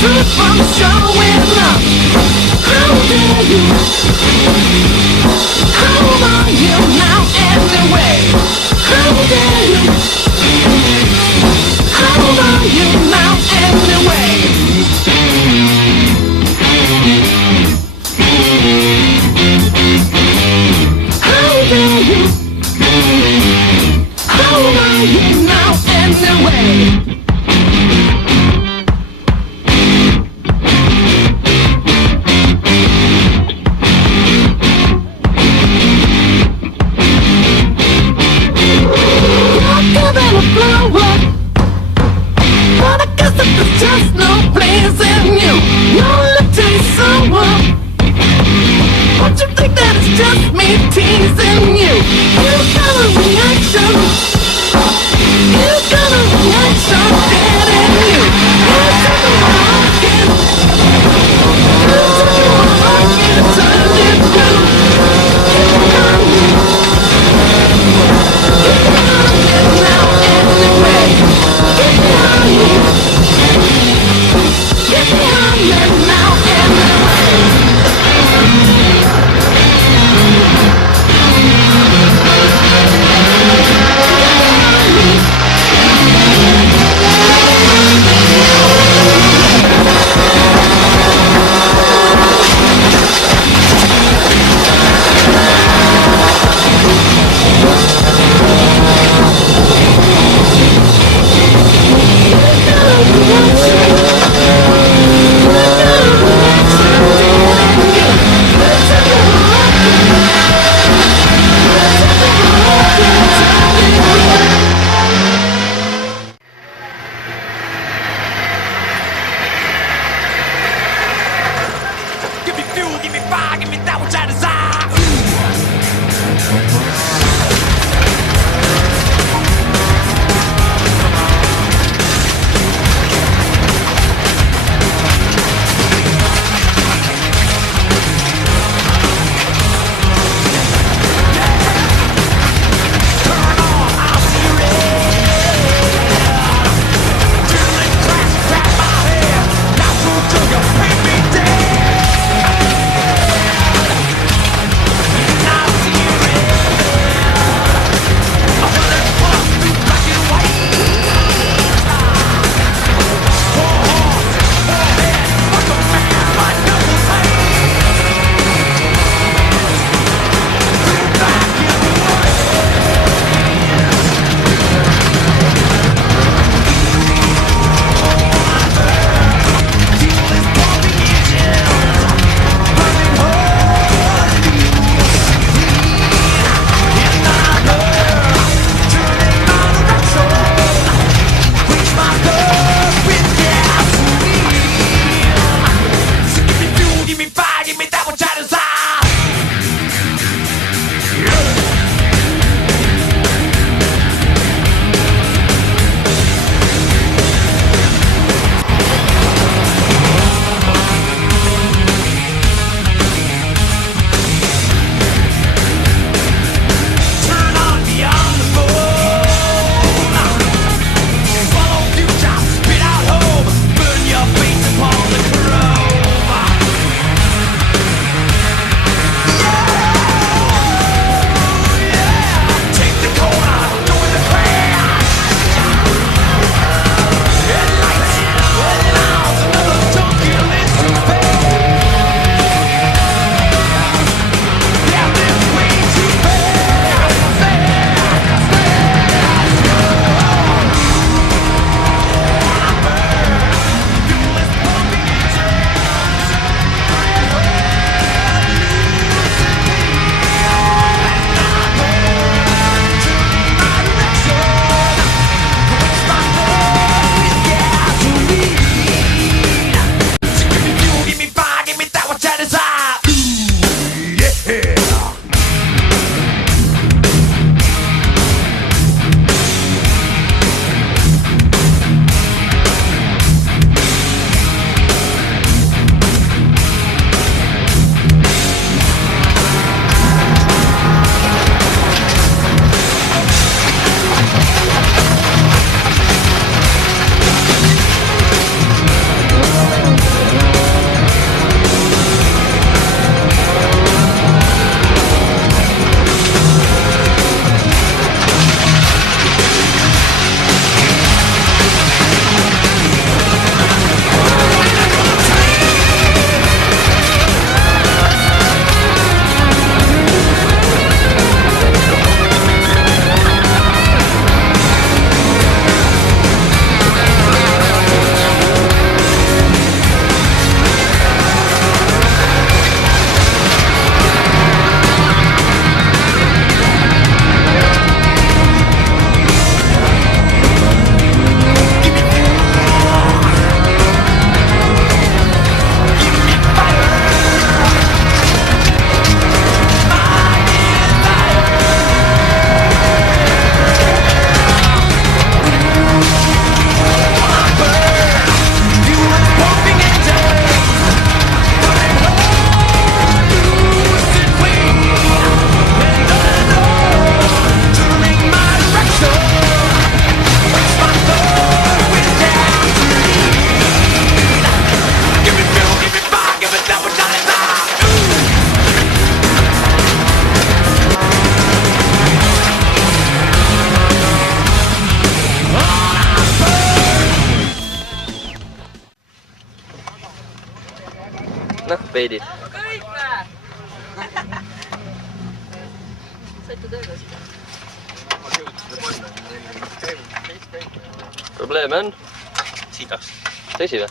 truth from showing love. How dare you? How are you now anyway? How dare you? How are you now anyway? How dare you? How are you now anyway? Just no place in you. Your lip tastes so warm. Don't you think that it's just me teasing you? You got a reaction. You got a reaction getting you. You took my heart, you took my heart and turned it blue. You got me. You got me now anyway. You got me. Get behind me now anyway. peedid. Kõik näe! Saite tööga seda? Probleeme on? Sidas. Tõsi või?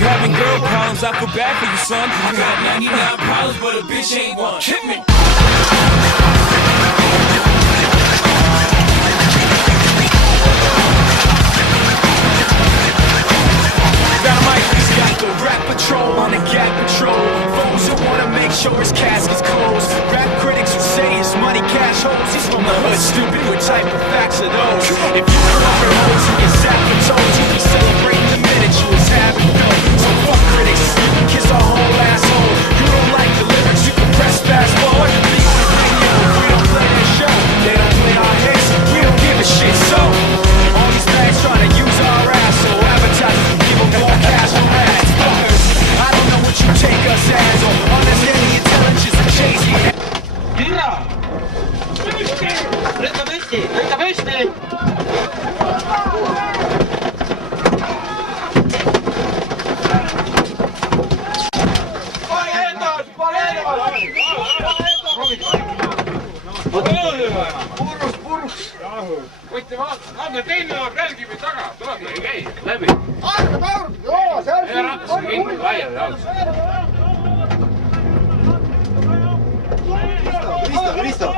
Having girl problems, I feel bad for you, son. I got 99 problems, but a bitch ain't one. Hit me. Dynamite, he's got the rap patrol on the gap patrol. Foes who wanna make sure his casket's closed. Rap critics who say his money cash holes. He's from the hood, stupid. What type of facts are those? If you come up with hoes and get zapped for toes, you be celebrating the minute you was having dough. So fuck critics, kiss a whole asshole. You don't like the lyrics, you can press fast forward. Leave the radio, we don't play that show. They don't play our hits, we don't give a shit. So all these bags trying to use our ass, so advertisers can give them more cash for ads. Fuckers, I don't know what you take us as, or understand the intelligence of Jay-Z. Türa! Võta püsti! Võta püsti! Võite vaadata, anna teine tuleb jälgib taga, tuleb ei käi, läbi. Ja rattas kinni, laiali jaoks. Risto,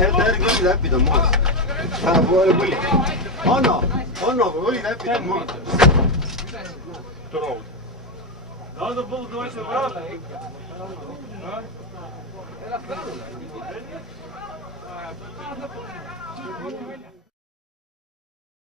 järgi õlitäpid on maas. Läheb palju pulli. Anna, kui õlitäpid on maas. Надо было давать обратно. Ela